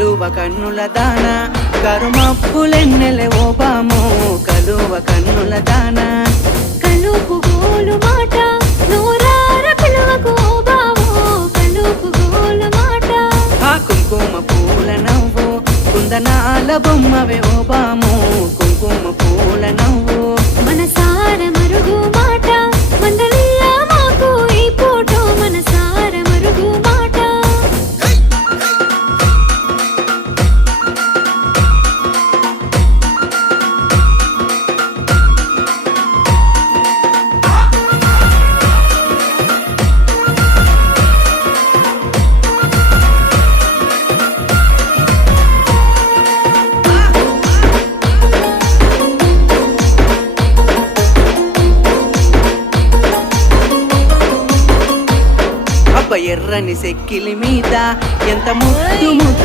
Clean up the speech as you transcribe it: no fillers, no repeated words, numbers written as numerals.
కలువ కన్నుల దాన కరుమప్పులెన్నెలే ఓ బామో కలువ కన్నుల దాన కలుపు గోలు మాట నూరార పిలువకు ఓ బావో కలుపు గోలు మాట ఆ కుంకుమ పూల నవ్వు కుందనాల బొమ్మవే ఓ బామో కుంకుమ పూల నవ్వు మనసార మరుగు మాట మందలియ మాకు ఈ ఫోటో మనసార మరుగు మాట అబ్బ ఎర్రని సెక్కిలి మీద ఎంత ముద్దు ముద్దు